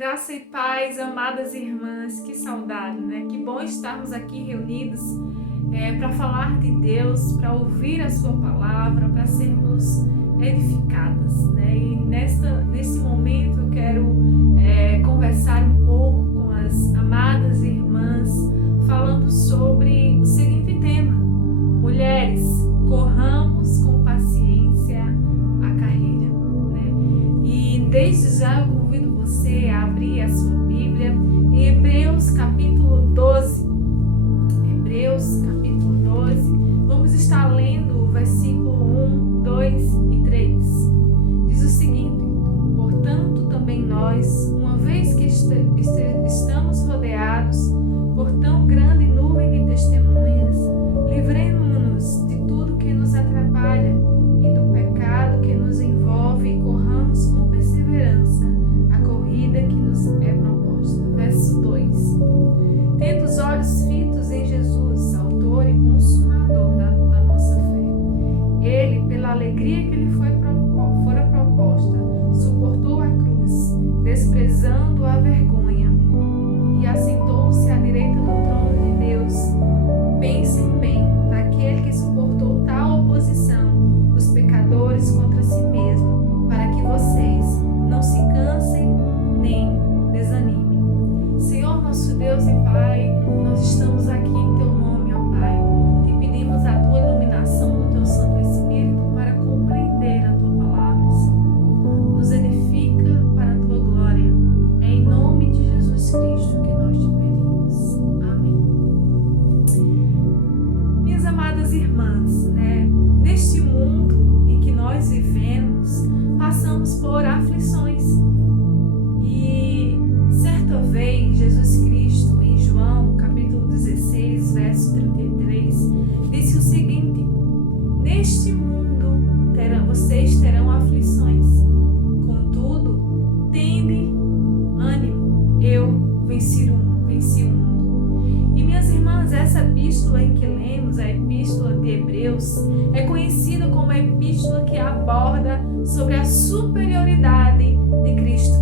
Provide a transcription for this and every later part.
Graça e paz, amadas irmãs, que saudade, né? Que bom estarmos aqui reunidos para falar de Deus, para ouvir a sua palavra, para sermos edificadas, né? E nesse momento eu quero conversar um pouco com as amadas irmãs, falando sobre o seguinte tema: mulheres, corramos com paciência a carreira, né? E desde já eu convido você a abrir a sua Bíblia em Hebreus capítulo 12. Hebreus capítulo 12, vamos estar lendo o versículo 1, 2 e 3. Diz o seguinte: portanto também nós, uma vez que estamos rodeados por tão grande nuvem de testemunhas, livremo-nos de tudo que nos atrapalha e do pecado que nos envolve e corramos com perseverança a corrida que nos é proposta. Verso 2. Tendo os olhos fitos em Jesus, autor e consumador da nossa fé. Ele, pela alegria que lhe fora proposta, suportou a cruz, desprezando a vergonha, e assentou-se à direita do trono de Deus. Pensem bem naquele que suportou tal oposição dos pecadores contra si mesmo, para que vocês não se cansem nem desanimem. Senhor, nosso Deus e Pai, nós estamos aqui em Teu nome, ó Pai. Te pedimos a Tua iluminação do Teu Santo Espírito para compreender a Tua palavra, Senhor. Nos edifica para a Tua glória. É em nome de Jesus Cristo que nós te pedimos. Amém. Minhas amadas irmãs, né? Neste mundo em que nós vivemos, passamos por aflições. E certa vez, Jesus Cristo, em João, capítulo 16, verso 33, disse o seguinte: neste mundo vocês terão aflições, contudo, tende ânimo, eu venci o mundo. E minhas irmãs, essa epístola em que lemos, a epístola de Hebreus, é conhecida como a epístola que aborda sobre a superioridade de Cristo.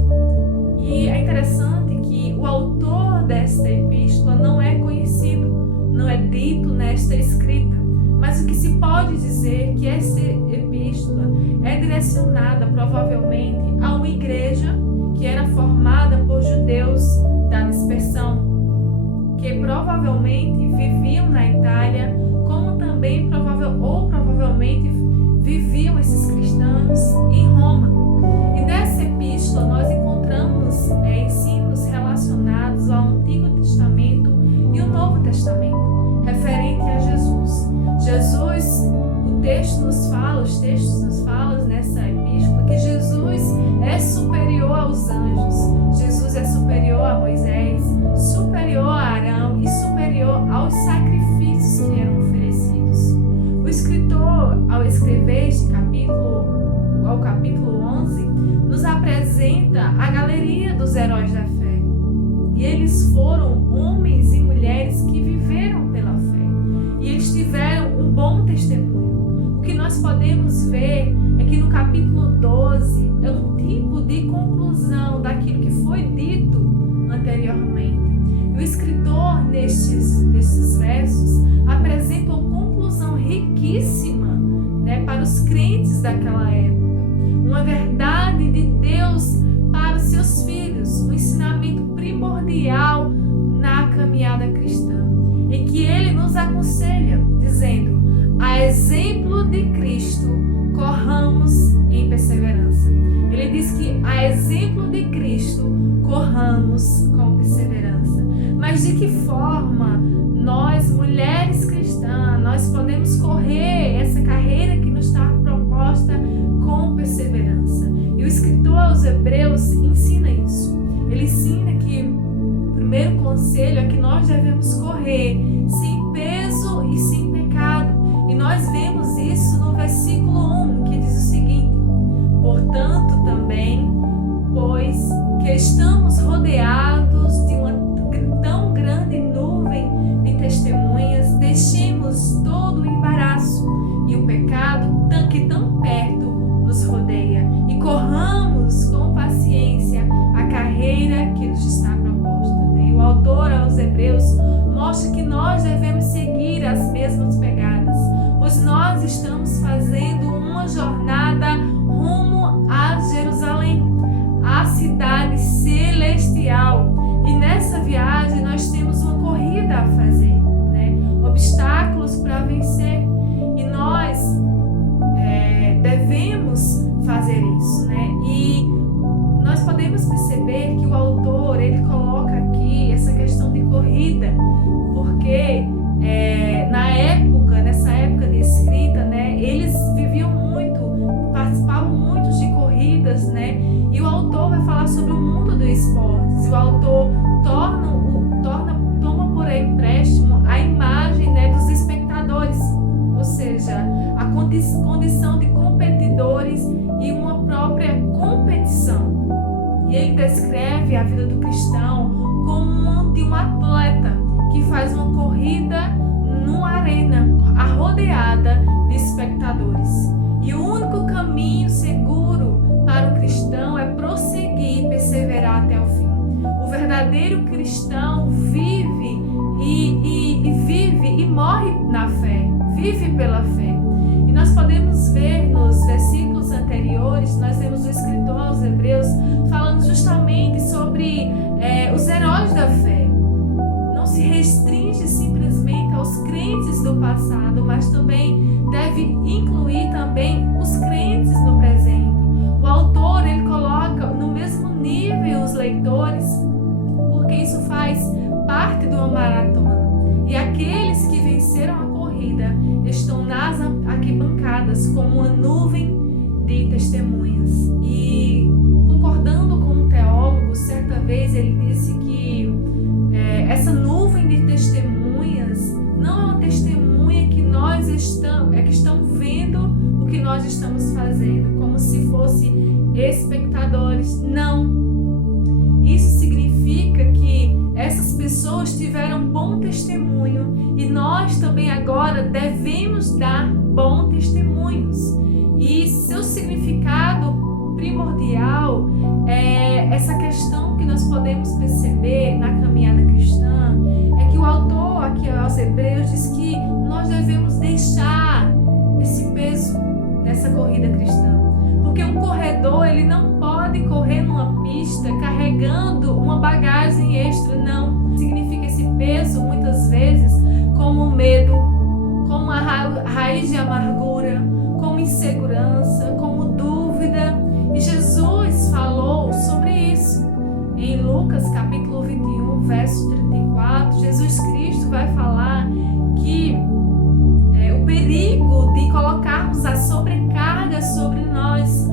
E é interessante que o autor desta epístola não é conhecido, não é dito nesta escrita, mas o que se pode dizer é que esta epístola é direcionada provavelmente a uma igreja que era formada por judeus da dispersão, que provavelmente viviam na Itália, como também provavelmente viviam esses cristãos em Roma. E nessa epístola nós encontramos ensinos relacionados ao Antigo Testamento e o Novo Testamento, referente a Jesus. Os textos nos falam nessa epístola que Jesus é superior aos anjos, Jesus é superior a Moisés, superior a Arão e superior aos sacrifícios que eram oferecidos. O escritor, ao escrever este capítulo 11, nos apresenta a galeria dos heróis da fé. E eles foram homens e mulheres que viveram pela fé. E eles tiveram um bom testemunho. O que nós podemos ver é que no capítulo 12 é um tipo de conclusão daquilo que foi dito anteriormente. E o escritor, nestes versos, apresenta uma conclusão riquíssima, né, para os crentes daquela época. Uma verdade de Deus para os seus filhos, um ensinamento primordial na caminhada cristã, em que ele nos aconselha, dizendo: a exemplo de Cristo, corramos em perseverança. Ele diz que a exemplo de Cristo, corramos com perseverança. Mas de que forma nós, mulheres cristãs, nós podemos correr essa carreira que nos está proposta com perseverança? E o escritor aos Hebreus ensina isso. Ele ensina que o primeiro conselho é que nós devemos correr sem peso e sem pecado. E nós vemos isso no versículo 1, que diz o seguinte: portanto também, pois que estamos rodeados de uma tão grande nuvem de testemunhas, deixemos todo o embaraço e o pecado que tão perto nos rodeia e corramos com paciência a carreira estamos fazendo uma jornada rumo a Jerusalém, a cidade celestial. E nessa viagem nós temos uma corrida a fazer, né? Obstáculos para vencer. E nós devemos fazer isso, né? E nós podemos perceber que o autor, ele coloca aqui essa questão de corrida, porque nessa época de escrita, né, eles viviam muito, participavam muito de corridas, né? E o autor vai falar sobre o mundo dos esportes. E o autor toma por empréstimo a imagem, né, dos espectadores, ou seja, a condição de competidores e uma própria competição. E ele descreve a vida do cristão como de um atleta que faz uma corrida numa arena arrodeada de espectadores. E o único caminho seguro para o cristão é prosseguir e perseverar até o fim. O verdadeiro cristão vive e morre na fé, vive pela fé. E nós podemos ver nos versículos anteriores, nós temos o escritor aos Hebreus falando justamente sobre os heróis da fé. Não se restringe simplesmente aos crentes do passado, mas também deve incluir também os crentes no presente. O autor, ele coloca no mesmo nível os leitores, porque isso faz parte de uma maratona. E aqueles que venceram a corrida estão nas arquibancadas como uma nuvem de testemunhas. E concordando com um teólogo, certa vez ele disse que essa nuvem de testemunhas não é uma testemunha que que estão vendo o que nós estamos fazendo, como se fossem espectadores. Não. Isso significa que essas pessoas tiveram bom testemunho e nós também agora devemos dar bons testemunhos. E seu significado primordial é essa questão que nós podemos perceber na caminhada cristã, é que o autor aqui aos Hebreus diz que nós devemos deixar esse peso nessa corrida cristã. Porque um corredor, ele não pode correr numa pista carregando uma bagagem extra, não. Significa esse peso, muitas vezes, como medo, como a raiz de amargura, como insegurança, como dúvida. E Jesus falou sobre isso. Em Lucas, capítulo 21, verso 34, Jesus Cristo vai falar que o perigo de colocarmos a sobrecarga sobre nós,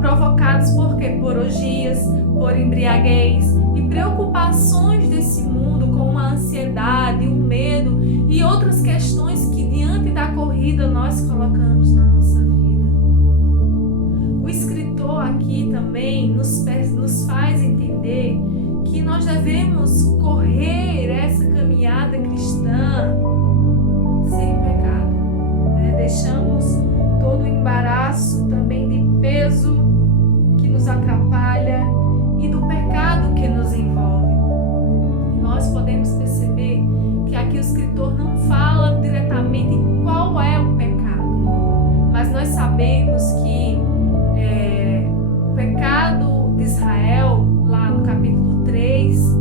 provocados por quê? Por orgias, por embriaguez e preocupações desse mundo, como a ansiedade, o medo e outras questões que diante da corrida nós colocamos na nossa vida. O escritor aqui também nos faz entender que nós devemos correr essa caminhada cristã sem pecado, né? Deixamos todo o embaraço também de peso que nos atrapalha e do pecado que nos envolve. E nós podemos perceber que aqui o escritor não fala diretamente qual é o pecado, mas nós sabemos que o pecado de Israel, lá no capítulo 3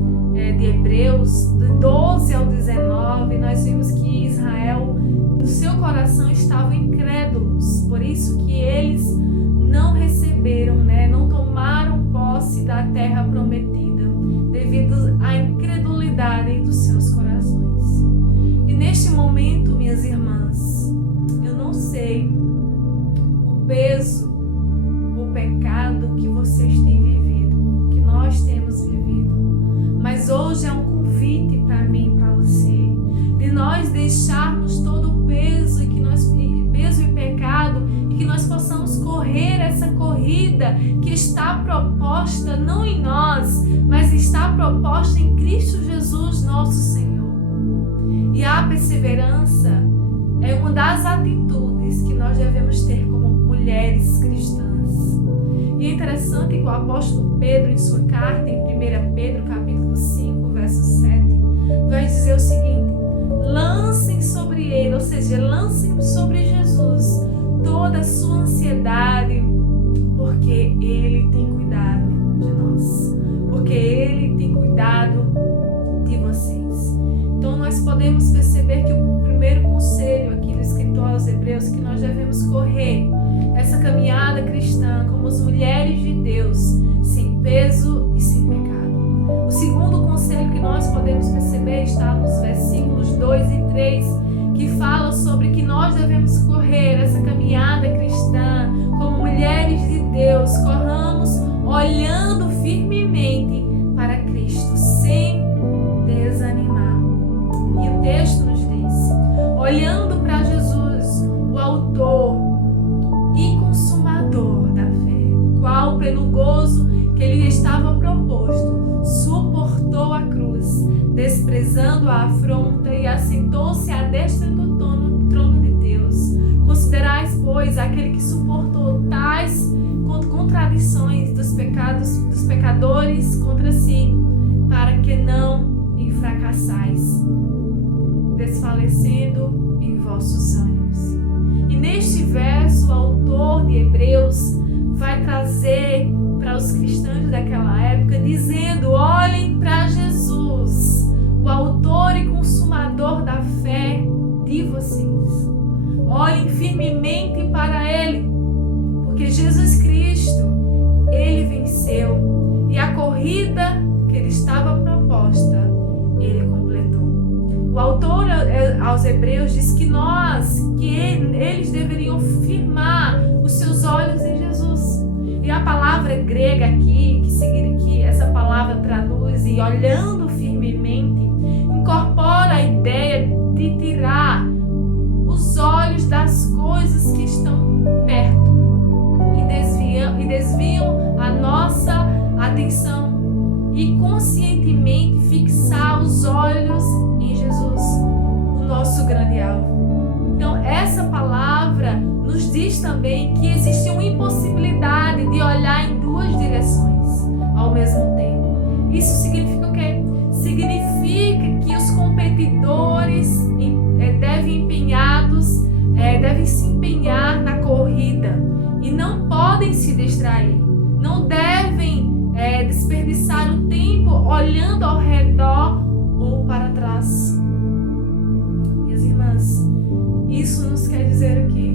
de Hebreus, do 12 ao 19, nós vimos que Israel, no seu coração, estavam incrédulos, por isso que eles não receberam, não tomaram posse da terra prometida, devido à incredulidade dos seus corações. E neste momento, minhas irmãs, eu não sei o peso, o pecado que vocês têm vivido, que nós temos vivido, mas hoje é um convite para mim e para você, de nós deixarmos todo o peso peso e pecado, e que nós possamos correr essa corrida que está proposta não em nós, mas está proposta em Cristo Jesus, nosso Senhor. E a perseverança é uma das atitudes que nós devemos ter como mulheres cristãs. E é interessante que o apóstolo Pedro, em sua carta, em 1 Pedro, capítulo 5, verso 7, vai dizer o seguinte: lancem sobre ele, ou seja, lancem sobre Jesus toda a sua ansiedade, porque Ele tem cuidado de nós, porque Ele tem cuidado de vocês. Então nós podemos perceber que o primeiro conselho aqui no escritor aos Hebreus, que nós devemos correr essa caminhada cristã como as mulheres de Deus, sem peso e sem pecado. O segundo conselho que nós podemos perceber está nos versículos 2 e 3, que fala sobre que nós devemos correr essa caminhada cristã como mulheres de Deus, corramos olhando firmemente para Cristo, sem desanimar. E o texto nos diz, olhando para Jesus, o autor e consumador da fé, o qual pelo gozo que lhe estava proposto, suportou a cruz, desprezando a afronta, e assentou-se à destra do trono de Deus. Considerais, pois, aquele que suportou tais contradições dos pecadores contra si, para que não fracassais, desfalecendo em vossos ânimos. E neste verso, o autor de Hebreus vai trazer para os cristãos daquela época, dizendo: olhem para Jesus, o autor e consumador da fé de vocês. Olhem firmemente para Ele, porque Jesus Cristo, Ele venceu, e a corrida que Ele estava proposta, Ele completou. O autor aos Hebreus diz que eles deveriam firmar os seus olhos em Jesus. E a palavra grega aqui, que essa palavra traduz e olhando firmemente, incorpora a ideia de tirar os olhos das coisas que estão perto e desviam a nossa atenção e conscientemente fixar os olhos em Jesus, o nosso grande alvo. Então, essa palavra nos diz também que existe uma impossibilidade de olhar em duas direções ao mesmo tempo. Isso significa o quê? Significa que os competidores devem se empenhar na corrida e não podem se distrair, não devem desperdiçar o tempo olhando ao redor ou para trás. Minhas irmãs, isso nos quer dizer o quê?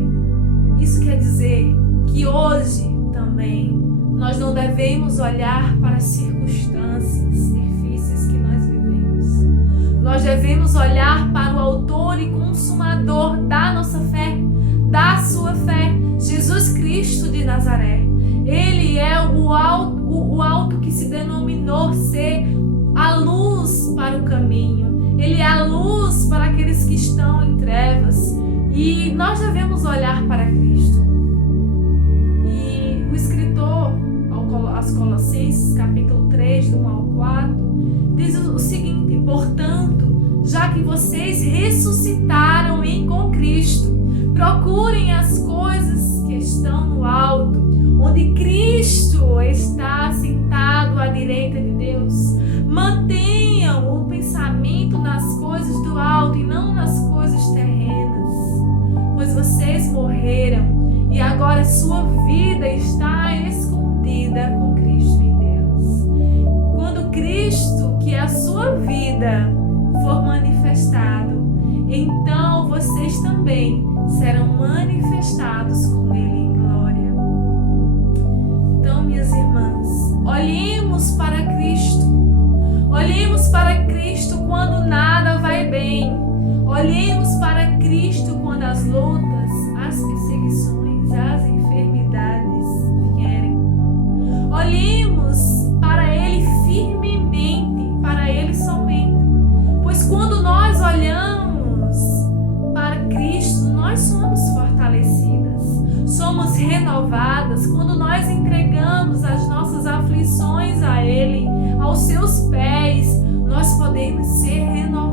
Isso quer dizer que hoje também nós não devemos olhar para as circunstâncias difíceis que nós vivemos. Nós devemos olhar para o autor e consumador da nossa fé, da sua fé, Jesus Cristo de Nazaré. Ele é o alto que se denominou ser a luz para o caminho. Ele é a luz para aqueles que estão em trevas. E nós devemos olhar para Cristo. E o escritor aos Colossenses, capítulo 3, do 1 ao 4, diz o seguinte: portanto, já que vocês ressuscitaram com Cristo, procurem as coisas que estão no alto, onde Cristo está sentado à direita de Deus. Mantenham o pensamento nas coisas do alto e não nas coisas terrenas, pois vocês morreram e agora sua vida está escondida com Cristo em Deus. Quando Cristo, que é a sua vida, for manifestado, então vocês também serão manifestados com Ele em glória. Então, minhas irmãs, olhemos para Cristo. Olhemos para Cristo quando nada vai bem. Olhemos para Cristo quando as lutas, as perseguições, as enfermidades vierem. Olhemos para Ele firmemente, para Ele somente. Pois quando nós olhamos para Cristo, nós somos fortalecidas, somos renovadas. Quando nós entregamos as nossas aflições a Ele, aos seus pés, nós podemos ser renovados.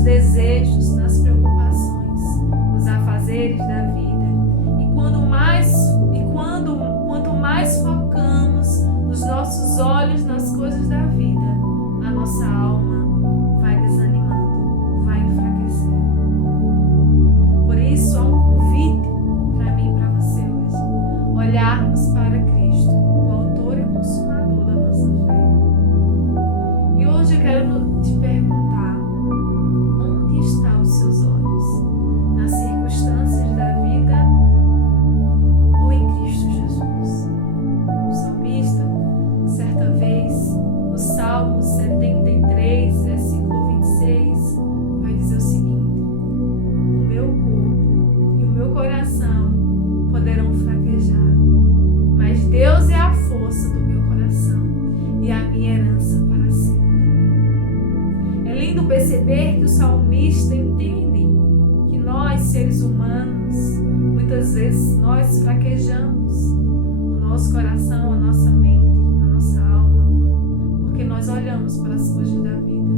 nos desejos, nas preocupações, nos afazeres da vida. E quanto mais focamos os nossos olhos nas coisas da vida, a nossa alma vai desanimando, vai enfraquecendo. Por isso, há um convite para mim e para você hoje: olharmos para Cristo, o autor e consumador da nossa fé. E hoje eu quero te perguntar: onde estão os seus olhos? Nas circunstâncias da vida ou em Cristo Jesus? O salmista, certa vez, no Salmo 73, versículo 26, vai dizer o seguinte: o meu corpo e o meu coração poderão fraquejar, mas Deus é a força do meu coração e a minha herança para sempre. É lindo perceber que o salmista entende que nós, seres humanos, muitas vezes nós fraquejamos o nosso coração, a nossa mente, a nossa alma, porque nós olhamos para as coisas da vida.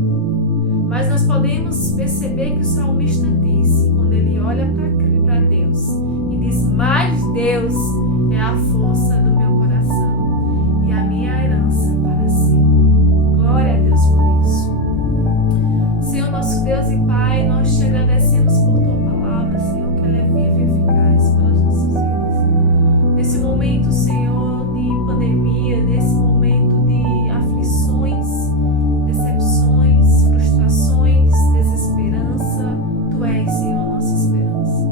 Mas nós podemos perceber que o salmista disse, quando ele olha para Deus e diz: mas Deus é a força do meu coração e a minha herança para sempre. Glória a Deus por isso. Senhor, nosso Deus e Pai, nós te agradecemos por tua palavra, Senhor, que ela é viva e eficaz para as nossas vidas. Nesse momento, Senhor, de pandemia, nesse momento de aflições, decepções, frustrações, desesperança, Tu és, Senhor, a nossa esperança.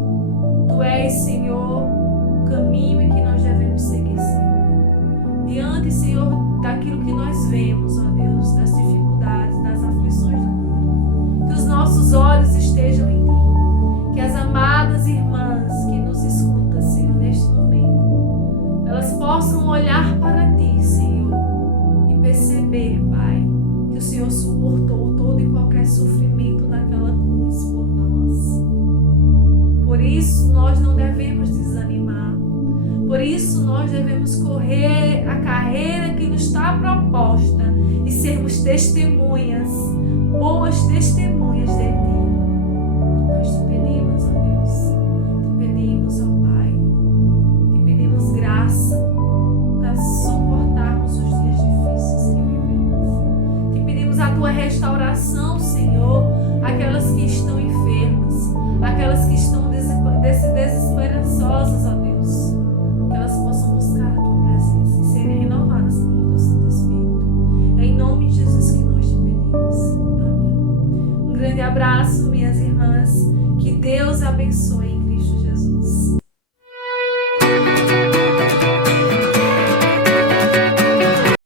Tu és, Senhor, o caminho em que nós devemos seguir, Senhor. Diante, Senhor, daquilo que nós vemos, ó Deus, das dificuldades, das aflições do mundo, que os nossos olhos estejam em Ti, que as amadas irmãs que nos escutam, Senhor, neste momento, elas possam olhar para Ti, Senhor, e perceber, Pai, que o Senhor suportou todo e qualquer sofrimento naquela cruz por nós. Por isso nós não devemos desanimar. Por isso nós devemos correr a carreira que nos está proposta e sermos testemunhas, boas testemunhas de Ti. Nós te pedimos, ó Deus, te pedimos, ó Pai, te pedimos graça para suportarmos os dias difíceis que vivemos. Te pedimos a Tua restauração, Senhor, aquelas que estão enfermas, aquelas que estão desesperançosas, ó Deus, que elas possam buscar a Tua presença e serem renovadas pelo Teu Santo Espírito. É em nome de Jesus que nós te pedimos. Amém. Um grande abraço, minhas irmãs. Que Deus abençoe